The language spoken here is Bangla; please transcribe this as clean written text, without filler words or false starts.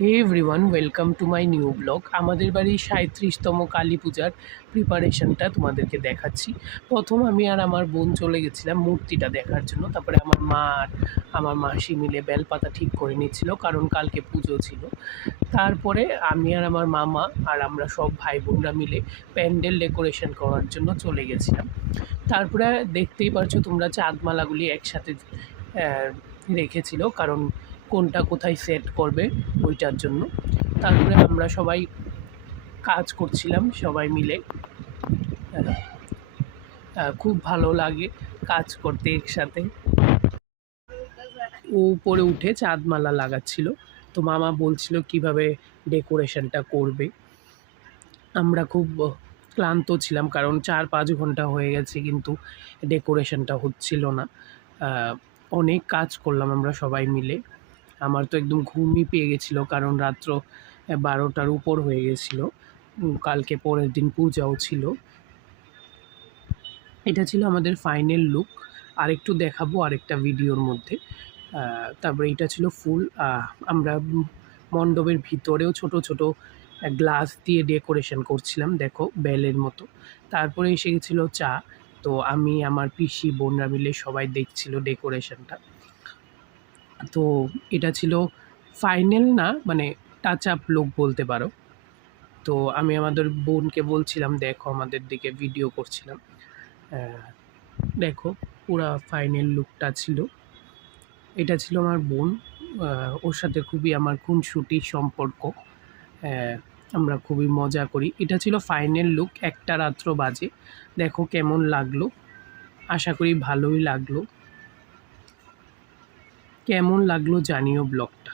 Hey everyone, welcome to my new blog. আমাদের বাড়ির ৩৭তম কালী পূজার প্রিপারেশনটা তোমাদেরকে দেখাচ্ছি। প্রথম আমি আর আমার বোন চলে গেছিলাম মূর্তিটা দেখার জন্য। তারপরে আমার মা আর আমার মাসি মিলে বেলপাতা ঠিক করে নিচ্ছিল, কারণ কালকে পুজো ছিল। তারপরে আমি আর আমার মামা আর আমরা সব ভাই বোনরা মিলে প্যান্ডেল ডেকোরেশন করার জন্য চলে গেছিলাম। তারপরে দেখতেই পারছো তোমরা, চাঁদমালাগুলি একসাথে রেখেছিল, কারণ কোনটা কোথায় সেট করবে ওইটার জন্য। তারপরে আমরা সবাই কাজ করছিলাম সবাই মিলে। খুব ভালো লাগে কাজ করতে একসাথে। ও উপরে উঠে চাঁদমালা লাগাচ্ছিল, তো মামা বলছিল কিভাবে ডেকোরেশনটা করবে। আমরা খুব ক্লান্ত ছিলাম, কারণ ৪-৫ ঘন্টা হয়ে গেছে কিন্তু ডেকোরেশনটা হচ্ছিল না। অনেক কাজ করলাম আমরা সবাই মিলে। আমার তো একদম ঘুমই পেয়ে গেছিলো, কারণ রাত্র ১২টার উপর হয়ে গেছিলো। কালকে পরের দিন পূজাও ছিল। এটা ছিল আমাদের ফাইনাল লুক। আরেকটু দেখাবো আরেকটা ভিডিওর মধ্যে। তারপরে এটা ছিল ফুল। আমরা মণ্ডপের ভিতরেও ছোট ছোট গ্লাস দিয়ে ডেকোরেশন করছিলাম, দেখো বেলের মতো। তারপরে এসে গেছিলো চা। তো আমি আমার পিসি বোনরা মিলে সবাই দেখছিল ডেকোরেশনটা। তো এটা ছিল ফাইনাল না, মানে টাচ আপ লুক বলতে পারো। তো আমি আমাদের বোনকে বলছিলাম, দেখো আমাদের দিকে, ভিডিও করছিলাম। দেখো পুরা ফাইনাল লুকটা ছিল। এটা ছিল আমার বোন। ওর সাথে খুবই আমার খুনসুটি সম্পর্ক। আমরা খুবই মজা করি। এটা ছিল ফাইনাল লুক, ১টা রাত্র বাজে। দেখো কেমন লাগলো, আশা করি ভালোই লাগলো। কেমন লাগলো জানিও ব্লগটা।